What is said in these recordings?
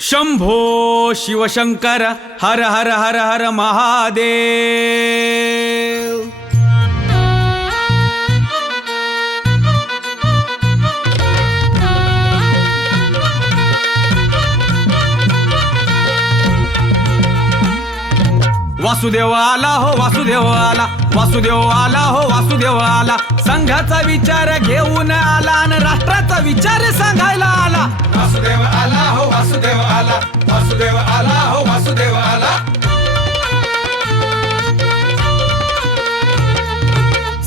शंभो शिवशंकर हर हर हर हर महादेव। वासुदेव आला हो वासुदेव आला, वासुदेव आला हो वासुदेव आला। संघाचा विचार घेऊन आला आणि राष्ट्राचा विचार सांगायला आला। वासुदेव आला हो वासुदेव आला, वासुदेव आला हो वासुदेव आला।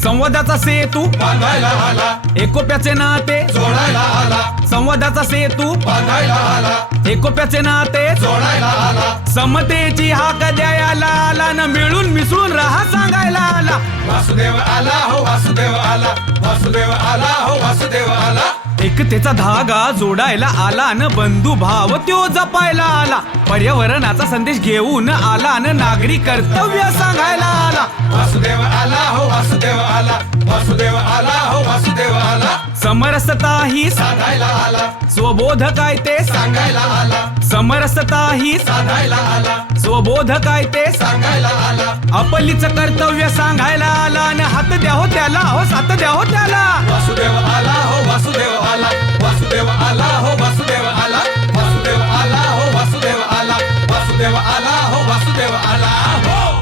संवादाचा सेतू बांधायला आला, एकोप्याचे नाते जोडायला आला। संवादाचा सेतू बांधायला आला, एकोप्याचे नाते जोडायला आला। समतेची हाक द्यायला आला न मिळून मिसळून राहा सांगायला आला। वासुदेव आला हो वासुदेव आला, वासुदेव आला हो वासुदेव आला। एकतेचा धागा जोडायला आला न बंधू भाव त्यो जपायला आला। पर्यावरणाचा संदेश घेऊन आला न नागरी कर्तव्य सांगायला आला। वासुदेव आला हो वासुदेव आला, वासुदेव आला हो वासुदेव आला। समरसता ही साधायला आला, स्वबोध काय ते सांगायला आला। समरसता ही साधायला आला, स्वबोध काय ते सांगायला आला। आपलीच कर्तव्य सांगायला आला न हात द्या हो त्याला हो साथ द्या हो त्याला। वासुदेव आला हो वासुदेव आला, वासुदेव आला हो वासुदेव आला। वासुदेव आला हो वासुदेव आला, वासुदेव आला हो वासुदेव आला हो।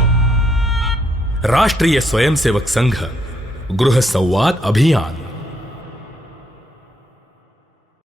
राष्ट्रीय स्वयंसेवक संघ गृह संवाद अभियान।